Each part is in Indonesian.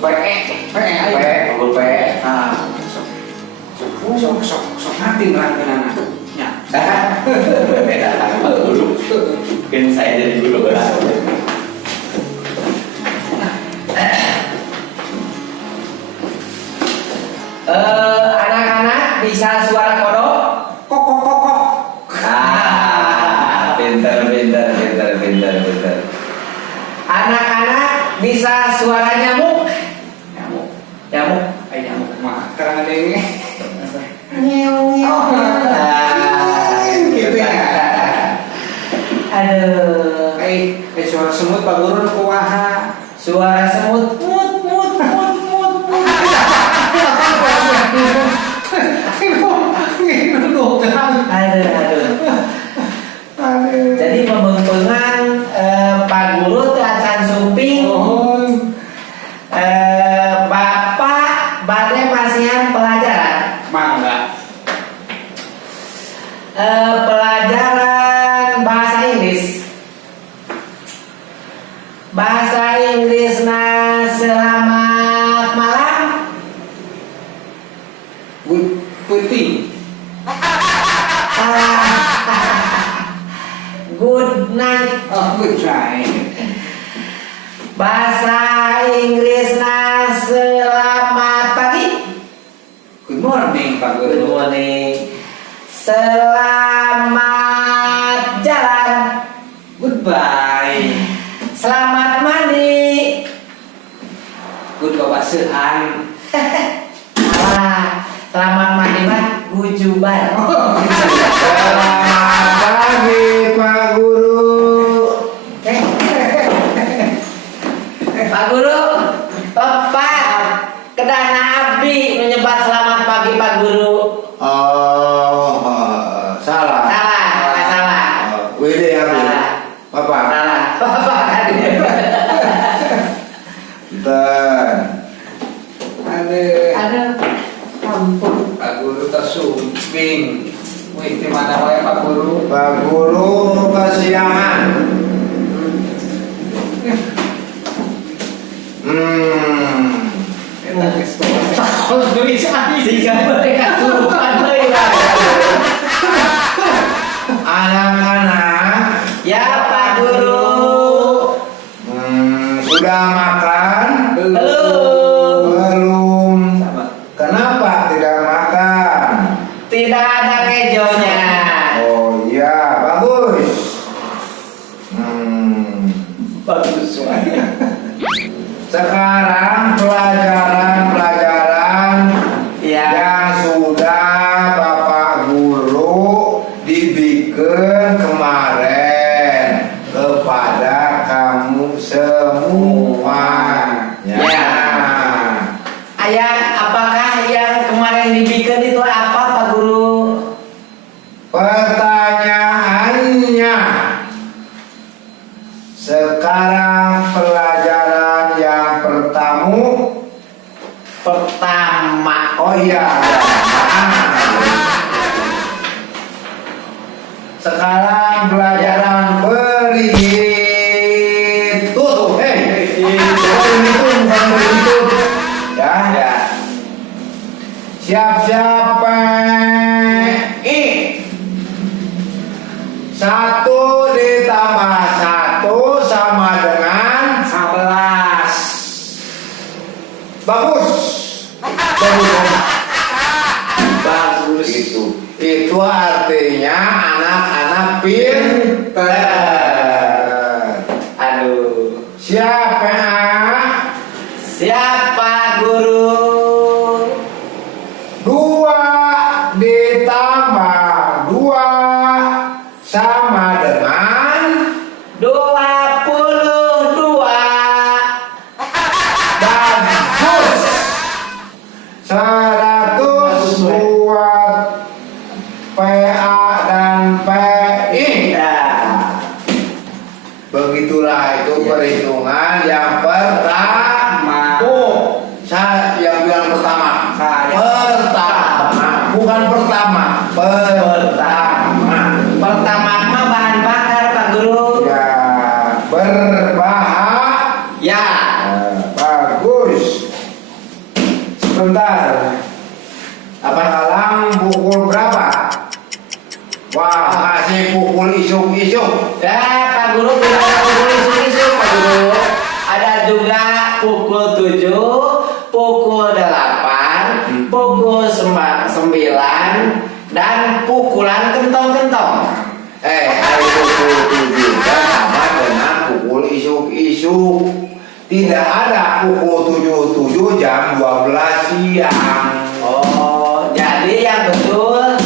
Panggul PE. Ah. Sok mati melanggenana. Ya. Beda guru. Mungkin saya jadi guru lah. Anak-anak bisa suara kodok? Kok. Pinter. Anak-anak bisa suara nyamuk? Nyamuk. Nyamuk mah. Karena ada ini. Gitu ya. Aduh. Suara semut Pak Guru kumaha. Suara semut mut. Aduh. Jadi pembentungan Pak Guru teh acan sumping. Bapak bade masihan pelajaran. Mangga. Pelajaran bahasa Inggris. Bahasa Inggrisna selamat malam. Putih. Good night. Oh, good night. Bahasa Inggrisna selamat pagi. Good morning Pak Guru. Good morning. Selamat jalan. Goodbye. Selamat mandi. Good bawa sehan. Selamat mandi mah gujuban. Selamat pagi Pak Guru. Pak Guru, Pak, kedana abdi menyebat selamat pagi Pak Guru. Salah. Salah. Wede ya, Salah. Bapak. Salah. Bapak. Ada. Ampun. Pak Guru tersumping. Wih, di mana wae Pak Guru? Pak Guru kesiangan. Eta geus bawa. Kalau bisa mereka turukan deui lah. Anak-anak, Ya Pak Guru. sudah makan? Belum. Belum. Kenapa tidak makan? Tidak ada kejonya. Oh iya, bagus. Bagus suaranya. Sekarang pelajaran Ya. yang sudah Bapak Guru dibikin kemarin kepada kamu semua. Ya. Ayah, apakah yang kemarin dibikin itu apa Pak Guru? Pertanyaannya, sekarang pelajaran yang Pertama. oh iya. Sekarang pelajaran berhitung. Bukan berhitung. Ya. Siap-siap. Satu ditambah satu sama dengan 11. bagus. Bagus. Itu artinya anak-anak pintar. Aduh. Siapa? Siapa Guru? 2 ditambah 2 sama dengan 22. bagus. 100 buat PA dan PI. Ya. Begitulah itu perhitungan yang pertama. Yang bilang pertama. Pertama, bukan pertama. Pertama mah bahan bakar Pak Guru. Ya, berbahaya. Ya. Bagus. isuk-isuk. Ya, Pak Guru tidak ada pukul isu-isu, Pak Guru. Ada juga pukul 7, pukul 8, pukul 9, dan pukulan kentong-kentong. Hari pukul 7 sama dengan pukul isuk-isuk. Tidak ada pukul 7 jam 12 siang. Oh, jadi yang betul.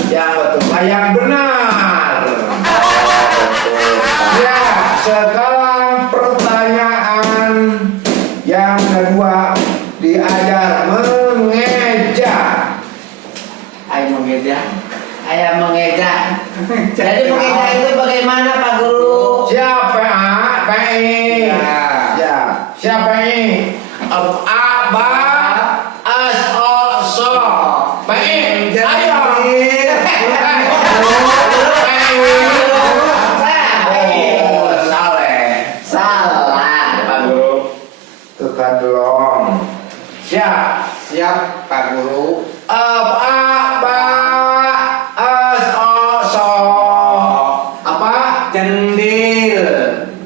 Yang benar. Ya, sekarang pertanyaan yang kedua, diajar mengeja. Ayah mengeja. Jadi mengeja itu bagaimana, Pak Guru? Siapa ini? Ya. Siapa ini? A ba as o so. Baik. Ayo. Salah, Pak Guru. Tekan dong. Siap. Siap Pak Guru. A ba as o so. Apa? Cendil.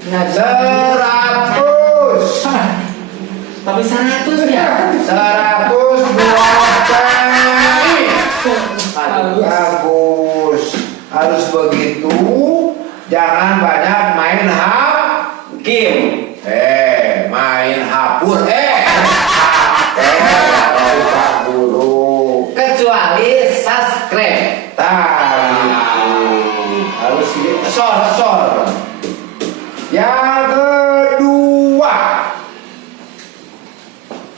100. Tapi 100 ya? 120. Bagus. Harus begitu. Jangan banyak main Game. main hapur. Pak Guru. Kecuali subscribe. Harus sor. Yang kedua.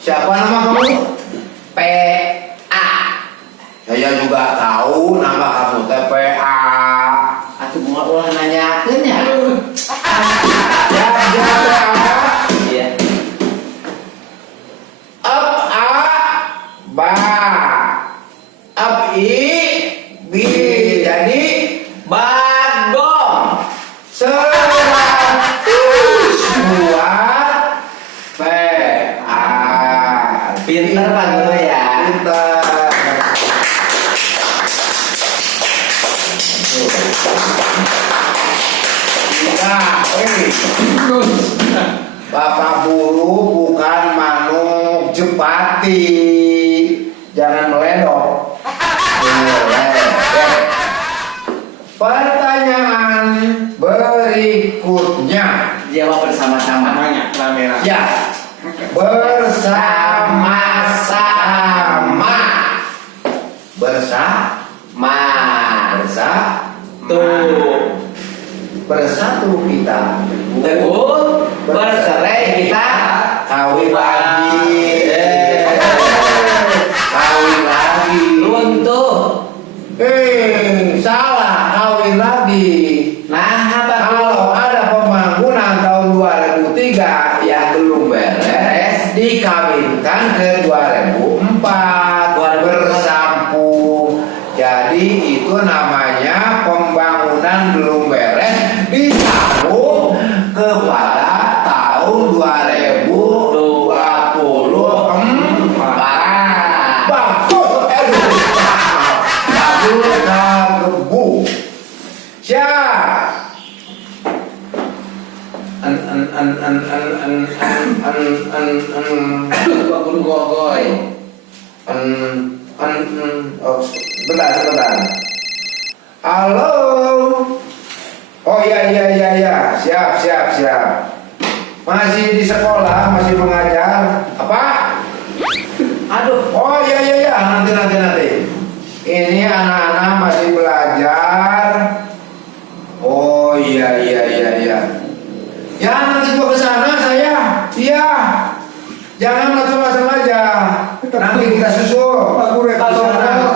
Siapa nama kamu? PA. Saya juga tahu nama kamu TPA. Atuh mau ulah nanyakeun ya. Ya, PA. Iya. Up A ba. Up I bi. Jadi Bagong. 100 buat PA. Pinter Pak Guru ya. Pinter. Bapak Guru bukan manuk jepati. Jangan meledok. Pertanyaan berikutnya. Jawab bersama-sama. Namanya rame-rame. Ya. Bersama-sama. Bersatu kita. Teguh bercerai kita Kawin lagi. Kawin lagi. runtuh. Salah, kawin lagi. Nah, Pak Guru. Kalau ada pembangunan tahun 2003 yang belum beres, dikawinkan ke 2004 bersambung. Jadi itu namanya pembangunan belum beres disambung kepada tahun 2024. Bagus, bagus Kagebu. Siap. Pak Guru gogoy. Sebentar. Halo. Oh iya. Siap. Masih di sekolah, masih mengajar. Apa? Aduh. Oh iya. Nanti. Ini anak-anak masih belajar. Oh iya. Ya nanti gua kesana saya. Iya. Jangan macam-macam aja. Nanti kita susul. Pak Guru kesana.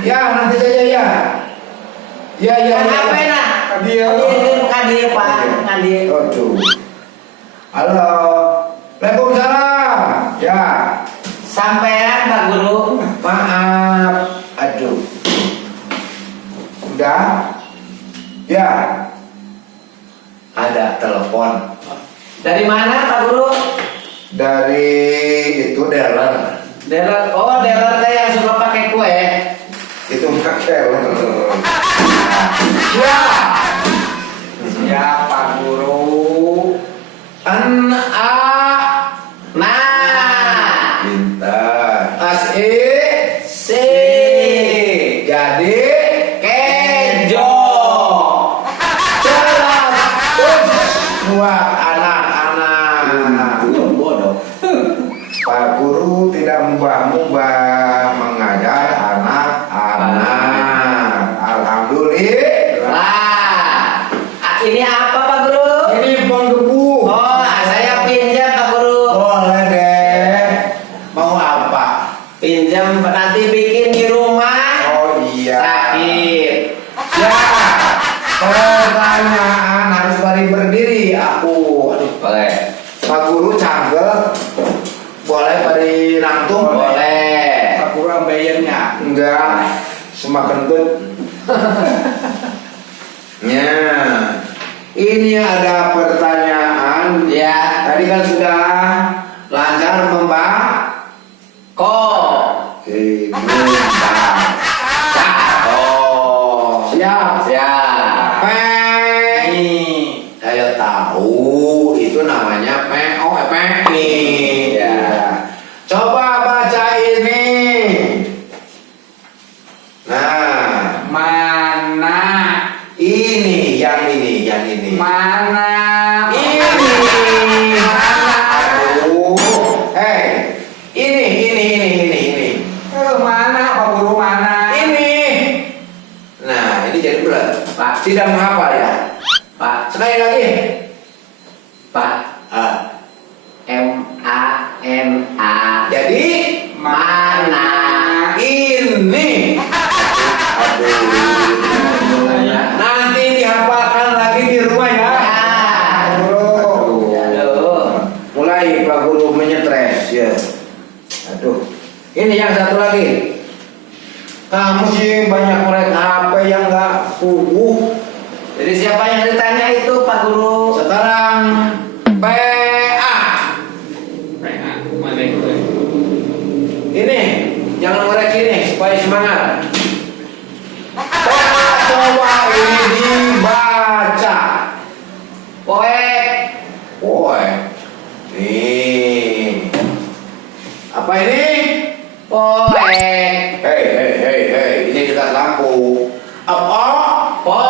Ya nanti saja ya. Ya. Apa nak? Dia. Kadir Pak. Kadir. Ojo. Halo. Waalaikumsalam. Ya. Sampean Pak Guru. Maaf. Aduh. Udah. Ya. Ada telepon. Dari mana Pak Guru? Dari itu dealer. Dealer. Oh, dealer teh yang suka pakai kue. Itu makel. Ya. Siap Pak Guru. An-a. Nah. Pintar. As-i. Si. Jadi kejo. Cerdas. Buat anak-anak. Bodoh. Pak Guru tidak mubah-mubah mengajar anak-anak. Alhamdulillah. Ini apa Pak Guru? Ini penggebu. Oh, saya pinjam Pak Guru. Boleh deh. Mau apa? Pinjam nanti bikin di rumah. Oh iya. Sakit. Ya. Pertanyaan harus berdiri. Aku, aduh. Boleh. Pak Guru canggel. Boleh bari nangtung? Boleh. Pak Guru ambeyennya. Enggak. Semakin kentut. Ya. Ini ada pertanyaan. Ya. Tadi kan sudah lancar membaca. Ko. Oh. Siap. Siap. Ini saya tahu itu namanya POPI. Ya. Coba baca ini. Nah, Mana? ini yang ini. Mana? Ini. Aduh. Hei. Ini. Mana Pak Guru mana? Ini. Nah, ini jadi berat. Pak. Tidak menghafal ya. Pak. Sekali lagi. Pak. Ah. M-A-N-A. Jadi Mana? ini. Aduh. Nanti dihafalkan lagi di rumah ya. Aduh. Aduh. Mulai Pak Guru menyetres ya. Aduh. Ini yang satu lagi. Kamu sih banyak korek HP yang nggak puguh. Jadi siapa yang ditanya itu Pak Guru? Sekarang PA. Mana itu? Ini jangan ngorek ini supaya semangat. Coba ini dibaca. Poek. Woi. Nih. Apa ini? Poek. Hei, ini dekat lampu. Apa? Po.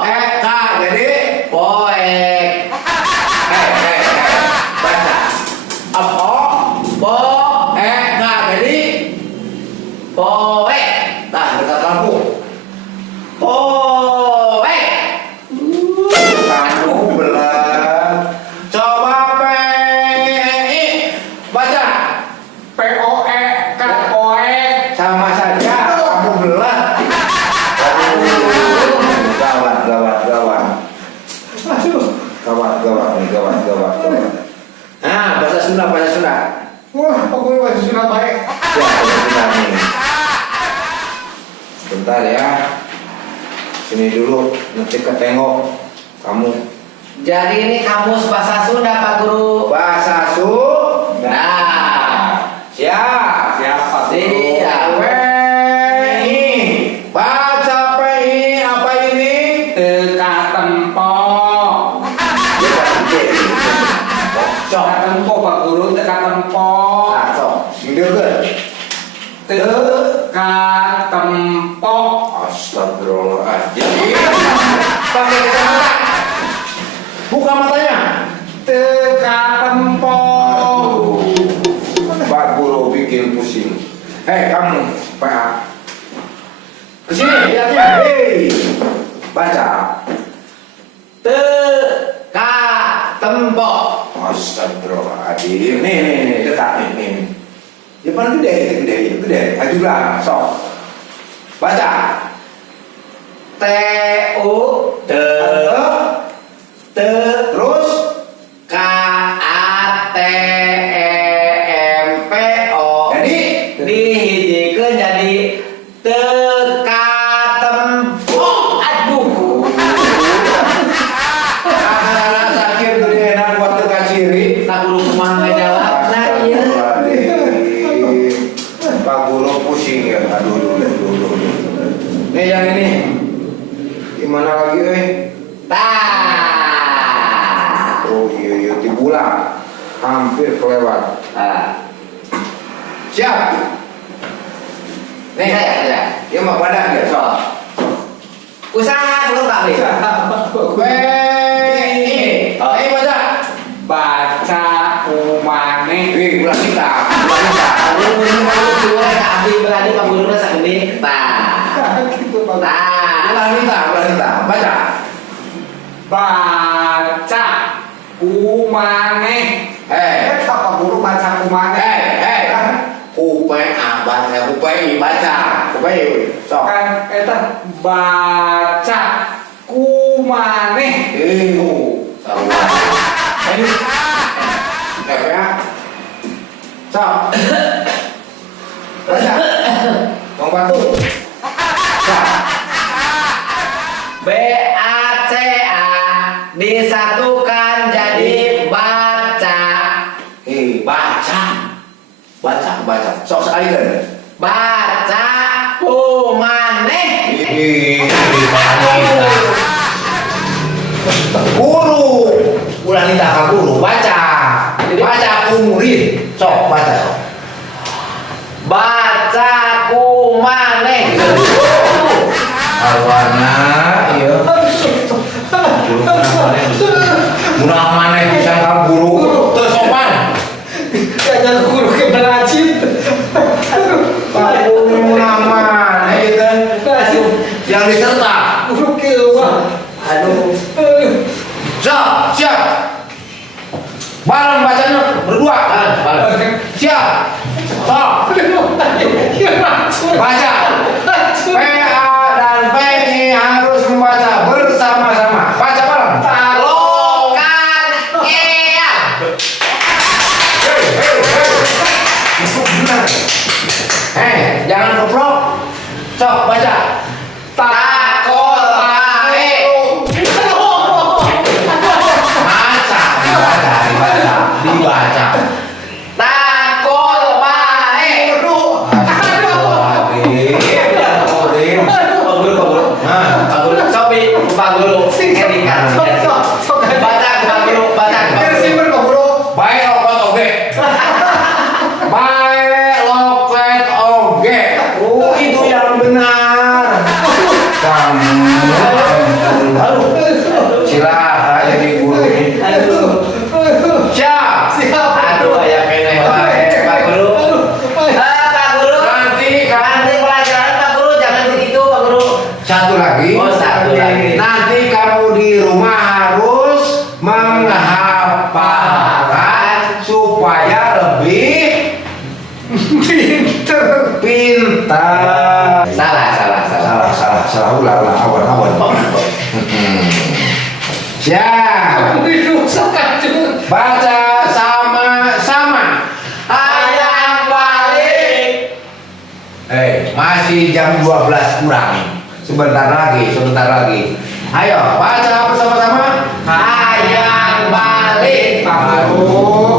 K, jadi Poek. hei. Baca. Apa? Po. K, jadi Poek. nah dekat lampu. Poek. Kamu belah. Coba PI. Baca. POE KOE. Sama saja. Kamu belah. Gawat. Gawat. Nah, bahasa Sunda. Wah, Pak Guru masih sudah baik. Ya, Sunda nih. Bentar ya. Sini dulu, nanti ketengok kamu. Jadi ini kamus bahasa Sunda Pak Guru. Bahasa Sunda. Siap. Siap Pak Guru. Siap. PI. Baca PI apa ini? Teka tempo. Teka tempo Pak Guru. Teka tempo. Nah, sok. Sindir ke? Teka tempo. Astagfirullahaladzim. Pakai kacamata. Buka matanya. Teka tempo. Pak Guru bikin pusing. Hei kamu, Pak. Kesini, lihatnya. Hei, baca. Teka tempo. Astagfirullahaladzim. Nih, dekat nih. Ya paling gede. Ajulah, sok. Baca. T-U. Terus K-A-T-E-M-P-O. jadi Dihijikeun jadi teka tempo. Aduh. anak-anak sakit gede enak buat teka ciri. Nah Guru kumaha ngajawab. Nah iya. Astagfirullahaladzim. Pak Guru pusing ya. Aduh. mana lagi Ta. Oh iya di bulan hampir kelewat. Siap. Nih Saya. dia mau pada dia so. Usaha belum Pak Bli. Ini baca. Baca umane. Wih bulan kita. Berani Pak Guru rasa gede. Ta. Ta. Bulan kita. Baca. Baca umane. Apa guru baca umane? Kupai baca, kupai baca, kupai so. Kan eta baca kumane. Sama. Ini. Ya. So. Baca. Bang Batu. So. BACA disatukan jadi baca. Baca. Sok sekali kan. Baca kumane. Guru. Ulangi tak guru. Baca murid. Sok baca. Baca kumane. Awana, iya. Munah mana bisa guru tersopan. Jangan guru ke berajin. Kamu munah mana itu? Yang diserta. Guru ke wah. Aduh. Siap. Bareng bacanya berdua. Siap. Stop. Baca. PA dan PI harus membaca bersama-sama. Baca bareng. Lokan ea. Jangan goblok. Sok baca. Takol bae. Dibaca. Takol bae. Pak Guru, cobi Pak Guru. Baca Pak Guru, baca. Baik loket oge. Baik loket oge. Oh itu yang benar. Kamu. Aduh. Silakan jadi guru ini. Siap. Aduh, ya kene wae Pak Guru. Pak Guru. Nanti pelajaran Pak Guru jangan begitu Pak Guru. Satu lagi. Oh, satu lagi. Nanti kamu di rumah harus menghafalkan supaya lebih pintar. Salah ulang awan. Siap. Baca sama-sama. Ayam balik. Masih jam 12 kurang. Sebentar lagi. Ayo, baca bersama-sama. Ayam balik. Baru